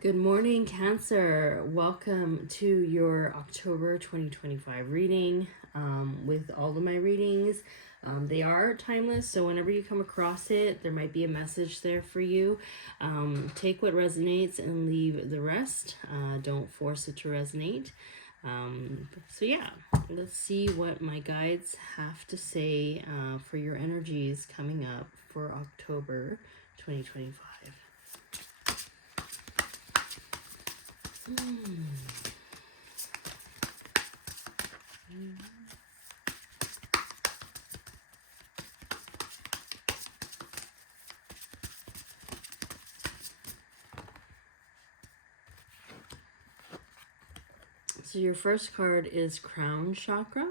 Good morning, Cancer. Welcome to your October 2025 reading. With all of my readings, they are timeless, so whenever you come across it, there might be a message there for you. Take what resonates and leave the rest. Don't force it to resonate. So yeah, let's see what my guides have to say for your energies coming up for October 2025. So your first card is Crown Chakra.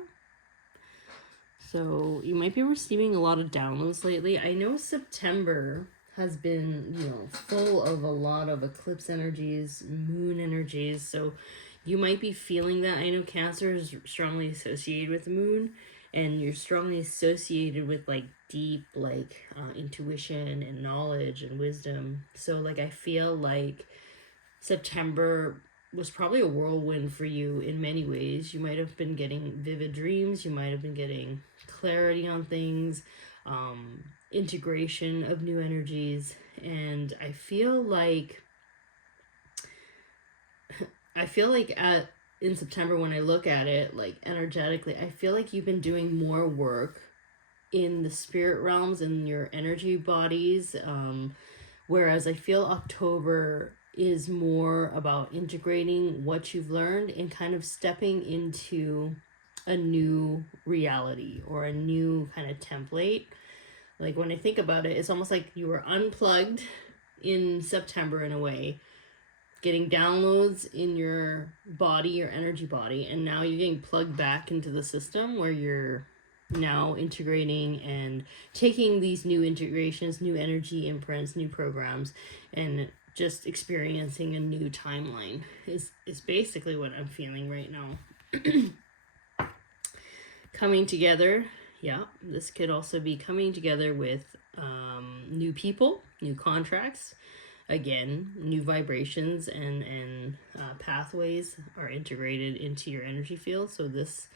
So you might be receiving a lot of downloads lately. I know September has been, full of a lot of eclipse energies, moon energies. So you might be feeling that. I know Cancer is strongly associated with the moon, and you're strongly associated with deep intuition and knowledge and wisdom. So I feel like September was probably a whirlwind for you in many ways. You might have been getting vivid dreams. You might have been getting clarity on things, integration of new energies. And I feel like in September, when I look at it, energetically, I feel like you've been doing more work in the spirit realms and your energy bodies. Whereas I feel October is more about integrating what you've learned and kind of stepping into a new reality or a new kind of template. When I think about it, it's almost like you were unplugged in September in a way, getting downloads in your body, your energy body, and now you're getting plugged back into the system where you're now integrating and taking these new integrations, new energy imprints, new programs, and just experiencing a new timeline is basically what I'm feeling right now. Coming together, yeah, this could also be coming together with new people, new contracts. Again, new vibrations and pathways are integrated into your energy field. So this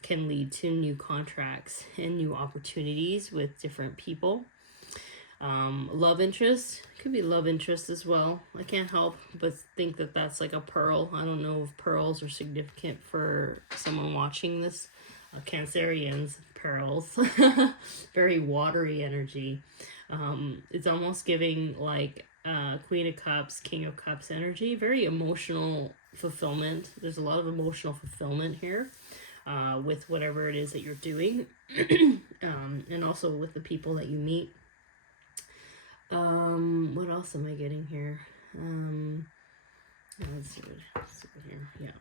can lead to new contracts and new opportunities with different people. Love interest, could be love interest as well. I can't help but think that that's like a pearl. I don't know if pearls are significant for someone watching this. Cancerians, pearls. Very watery energy. It's almost giving Queen of Cups, King of Cups energy. Very emotional fulfillment. There's a lot of emotional fulfillment here with whatever it is that you're doing. And also with the people that you meet. What else am I getting here? Let's see here. Yeah.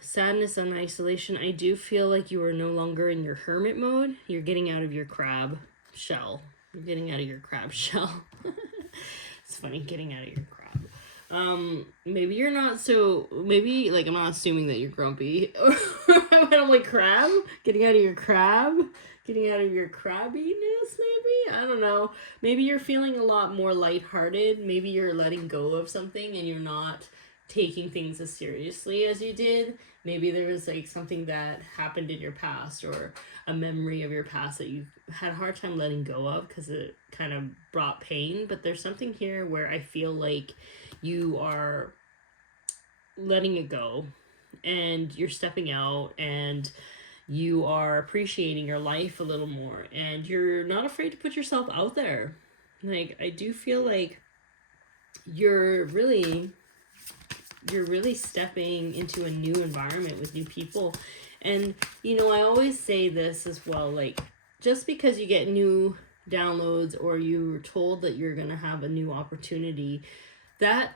Sadness and isolation. I do feel like you are no longer in your hermit mode. You're getting out of your crab shell. You're getting out of your crab shell. It's funny, getting out of your crab. Maybe you're not so, maybe, I'm not assuming that you're grumpy. When I'm like, crab? Getting out of your crab? Getting out of your crabbiness, maybe? I don't know. Maybe you're feeling a lot more lighthearted. Maybe you're letting go of something and you're not taking things as seriously as you did. Maybe there was something that happened in your past or a memory of your past that you had a hard time letting go of because it kind of brought pain. But there's something here where I feel like you are letting it go and you're stepping out and you are appreciating your life a little more and you're not afraid to put yourself out there. I do feel like you're really stepping into a new environment with new people. And, I always say this as well, just because you get new downloads or you're told that you're going to have a new opportunity, that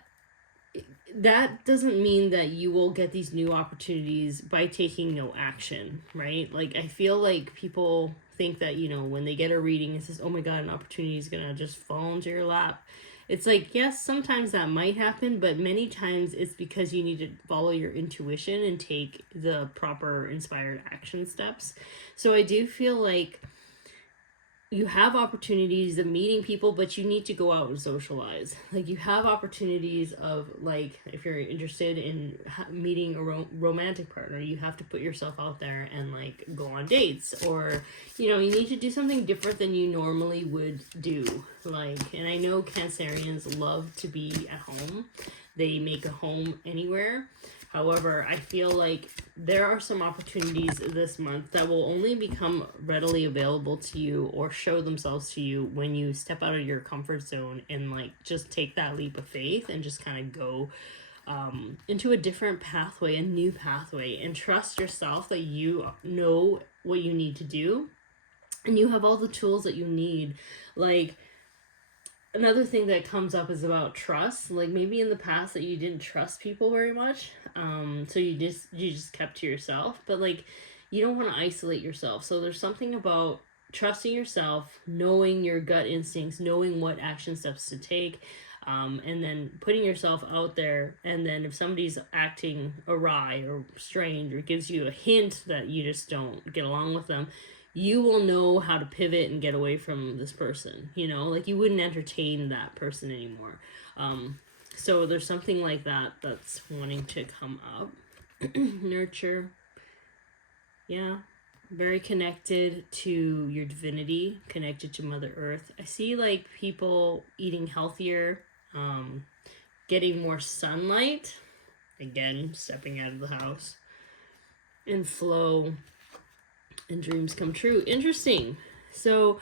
doesn't mean that you will get these new opportunities by taking no action, right? I feel like people think that, when they get a reading, it says, oh my God, an opportunity is going to just fall into your lap. It's yes, sometimes that might happen, but many times it's because you need to follow your intuition and take the proper inspired action steps. So I do feel like you have opportunities of meeting people, but you need to go out and socialize. Like, you have opportunities of, like, if you're interested in meeting a romantic partner, you have to put yourself out there and, like, go on dates, or, you know, you need to do something different than you normally would do. Like, and I know Cancerians love to be at home. They make a home anywhere. However, I feel like there are some opportunities this month that will only become readily available to you or show themselves to you when you step out of your comfort zone and, like, just take that leap of faith and just kind of go into a different pathway, a new pathway, and trust yourself that you know what you need to do and you have all the tools that you need. Like, another thing that comes up is about trust. Like, maybe in the past that you didn't trust people very much, so you just kept to yourself. But, like, you don't want to isolate yourself. So there's something about trusting yourself, knowing your gut instincts, knowing what action steps to take, and then putting yourself out there. And then if somebody's acting awry or strange or gives you a hint that you just don't get along with them, you will know how to pivot and get away from this person, you know, like, you wouldn't entertain that person anymore. So there's something like that that's wanting to come up. Nurture. Yeah. Very connected to your divinity, connected to Mother Earth. I see, like, people eating healthier, getting more sunlight. Again, stepping out of the house. And flow. And dreams come true. Interesting. So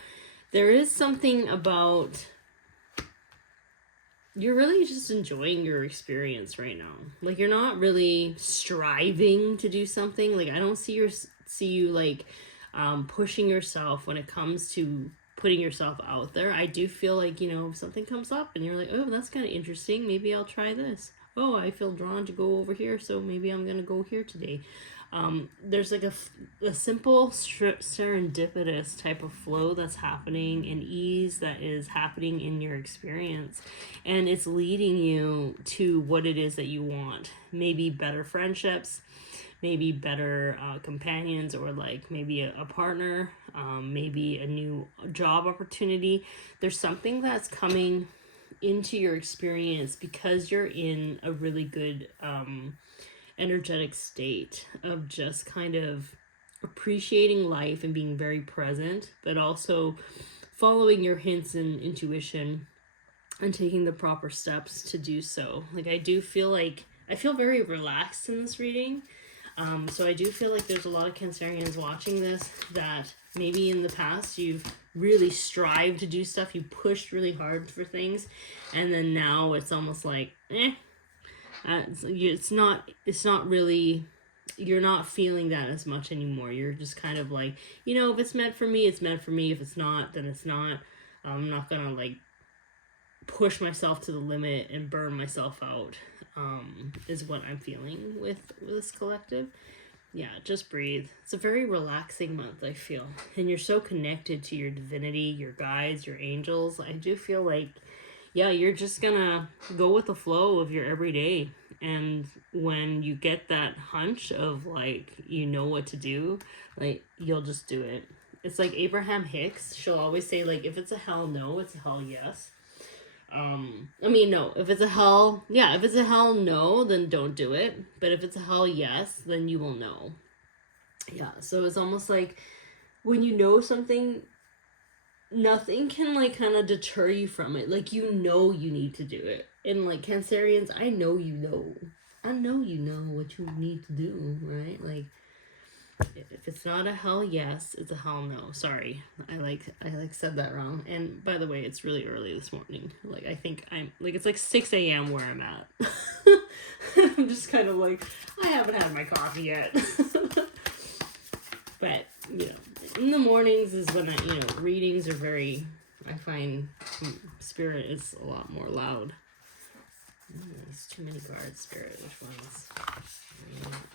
there is something about, you're really just enjoying your experience right now. Like, you're not really striving to do something. Like, I don't see you like pushing yourself when it comes to putting yourself out there. I do feel like, you know, if something comes up and you're like, oh, that's kind of interesting, maybe I'll try this. Oh, I feel drawn to go over here, so maybe I'm gonna go here today. There's like a simple serendipitous type of flow that's happening, and ease that is happening in your experience, and it's leading you to what it is that you want. Maybe better friendships, maybe better companions, or like maybe a partner, maybe a new job opportunity. There's something that's coming into your experience because you're in a really good energetic state of just kind of appreciating life and being very present, but also following your hints and intuition and taking the proper steps to do so. Like, I feel very relaxed in this reading. So I do feel like there's a lot of Cancerians watching this that maybe in the past you've really strived to do stuff, you pushed really hard for things, and then now it's almost like, it's not really, you're not feeling that as much anymore. You're just kind of like, you know, if it's meant for me, it's meant for me. If it's not, then it's not. I'm not gonna, like, push myself to the limit and burn myself out, is what I'm feeling with this collective. Yeah, just breathe. It's a very relaxing month, I feel. And you're so connected to your divinity, your guides, your angels. I do feel like, yeah, you're just gonna go with the flow of your everyday. And when you get that hunch of, like, you know what to do, like, you'll just do it. It's like Abraham Hicks. She'll always say, like, if it's a hell no, it's a hell yes. No, if it's a hell no, then don't do it. But if it's a hell yes, then you will know. Yeah, so it's almost like when you know something, nothing can, like, kind of deter you from it. Like, you know you need to do it. And, like, Cancerians, I know you know what you need to do, right? Like, if it's not a hell yes, it's a hell no. Sorry, I said that wrong. And by the way, it's really early this morning. Like, I think I'm like, it's like 6 a.m. where I'm at. I'm just kind of like, I haven't had my coffee yet. But, you know, in the mornings is when readings are very, I find Spirit is a lot more loud. There's too many cards, Spirit. Which ones?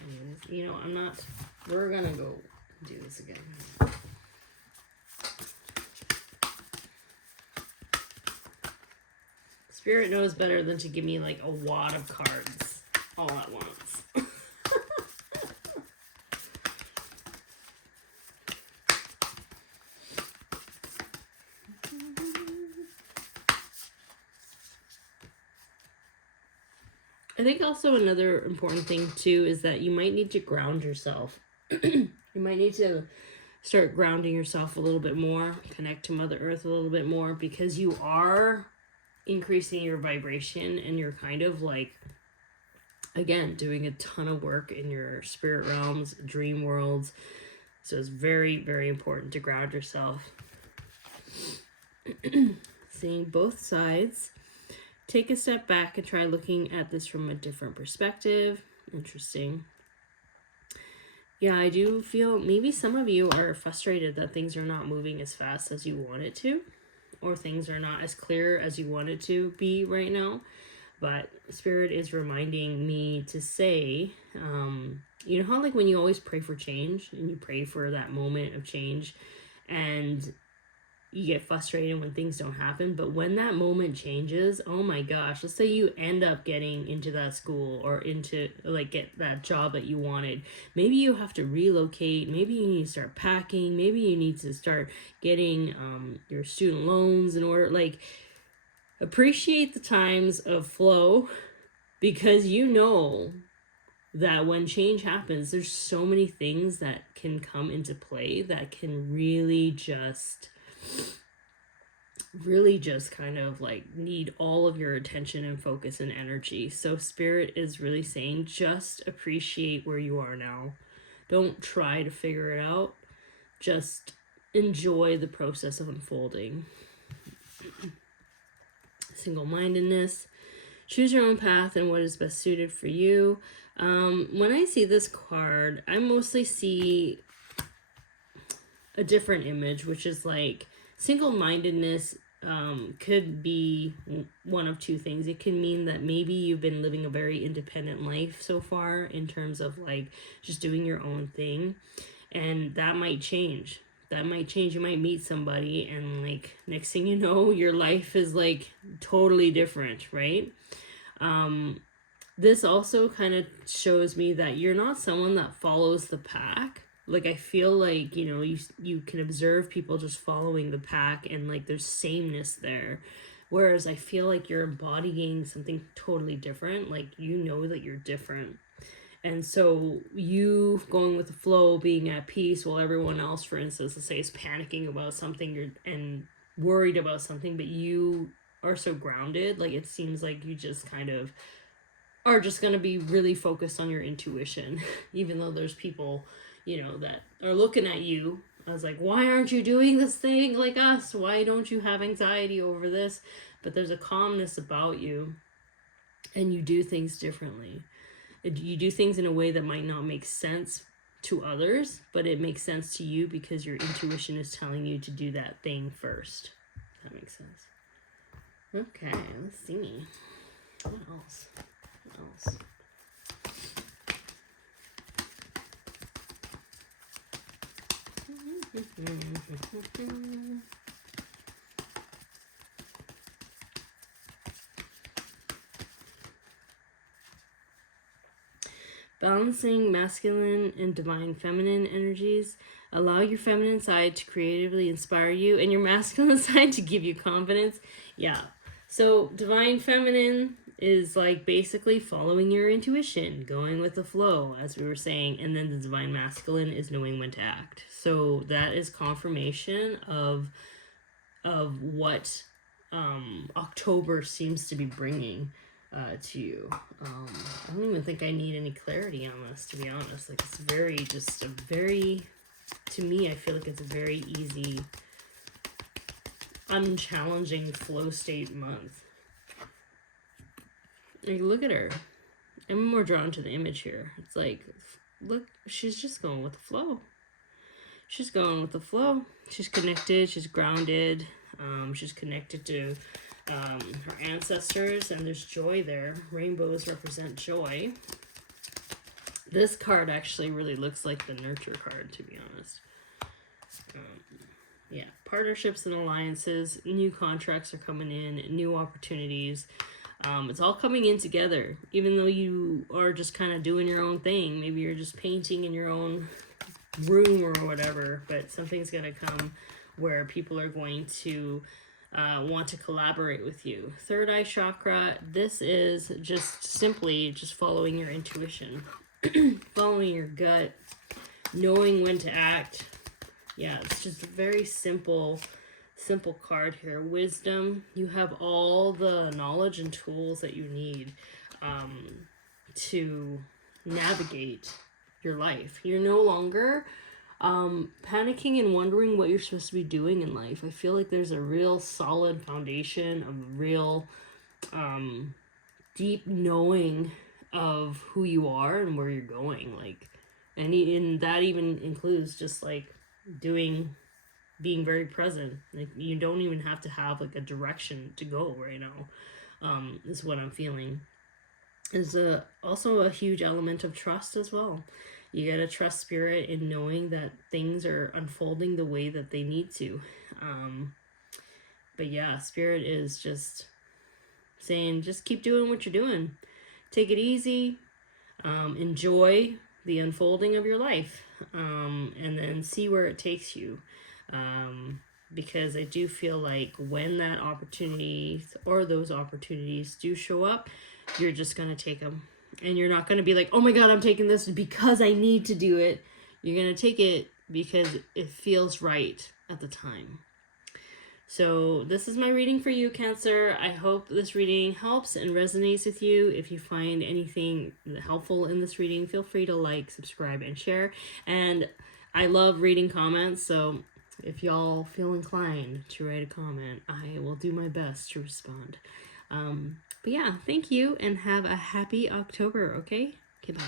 Anyways, you know, we're gonna go do this again. Spirit knows better than to give me, like, a wad of cards all at once. I think also another important thing too is that you might need to ground yourself. You might need to start grounding yourself a little bit more, connect to Mother Earth a little bit more, because you are increasing your vibration and you're kind of like, again, doing a ton of work in your spirit realms, dream worlds. So it's very, very important to ground yourself. Seeing both sides. Take a step back and try looking at this from a different perspective. Interesting. Yeah, I do feel maybe some of you are frustrated that things are not moving as fast as you want it to, or things are not as clear as you want it to be right now. But Spirit is reminding me to say, you know how like when you always pray for change and you pray for that moment of change and you get frustrated when things don't happen, but when that moment changes, oh my gosh, let's say you end up getting into that school or into like get that job that you wanted. Maybe you have to relocate, maybe you need to start packing, maybe you need to start getting your student loans in order. Like, appreciate the times of flow, because you know that when change happens, there's so many things that can come into play that can really just kind of like need all of your attention and focus and energy. So Spirit is really saying, just appreciate where you are now. Don't try to figure it out. Just enjoy the process of unfolding. Single-mindedness. Choose your own path and what is best suited for you. When I see this card, I mostly see a different image, which is like single-mindedness could be one of two things. It can mean that maybe you've been living a very independent life so far in terms of like just doing your own thing, and that might change. You might meet somebody and like next thing you know, your life is like totally different, right? This also kind of shows me that you're not someone that follows the pack. Like, I feel like, you know, you can observe people just following the pack and like there's sameness there. Whereas I feel like you're embodying something totally different. Like, you know that you're different. And so you going with the flow, being at peace while everyone else, for instance, let's say is panicking about something and worried about something, but you are so grounded. Like, it seems like you just kind of are just going to be really focused on your intuition, even though there's people, you know, that are looking at you. I was like, why aren't you doing this thing like us? Why don't you have anxiety over this? But there's a calmness about you, and you do things differently. You do things in a way that might not make sense to others, but it makes sense to you because your intuition is telling you to do that thing first. If that makes sense. Okay, let's see. What else? Balancing masculine and divine feminine energies. Allow your feminine side to creatively inspire you and your masculine side to give you confidence. Yeah. So divine feminine is like basically following your intuition, going with the flow, as we were saying. And then the divine masculine is knowing when to act. So that is confirmation of what October seems to be bringing to you. I don't even think I need any clarity on this, to be honest. Like, it's to me, I feel like it's a very easy, unchallenging flow state month. Like, look at her. I'm more drawn to the image here. It's like, look, she's just going with the flow. She's going with the flow. She's connected. She's grounded. She's connected to her ancestors, and there's joy there. Rainbows represent joy. This card actually really looks like the nurture card, to be honest. Yeah, partnerships and alliances, new contracts are coming in, new opportunities. It's all coming in together, even though you are just kind of doing your own thing. Maybe you're just painting in your own room or whatever, but something's going to come where people are going to want to collaborate with you. Third eye chakra, this is just simply just following your intuition, following your gut, knowing when to act. Yeah, it's just a very simple card here. Wisdom, you have all the knowledge and tools that you need to navigate your life. You're no longer panicking and wondering what you're supposed to be doing in life. I feel like there's a real solid foundation of real deep knowing of who you are and where you're going. Like, and that even includes just like being very present. Like, you don't even have to have like a direction to go right now. Is what I'm feeling. Is also a huge element of trust as well. You gotta trust spirit in knowing that things are unfolding the way that they need to. But yeah, spirit is just saying, just keep doing what you're doing. Take it easy. Enjoy the unfolding of your life. And then see where it takes you. Because I do feel like when that opportunity or those opportunities do show up, you're just gonna take them. And you're not going to be like, oh my God, I'm taking this because I need to do it. You're going to take it because it feels right at the time. So this is my reading for you, Cancer. I hope this reading helps and resonates with you. If you find anything helpful in this reading, feel free to like, subscribe, and share. And I love reading comments, so if y'all feel inclined to write a comment, I will do my best to respond. But yeah, thank you and have a happy October, okay? Okay, bye.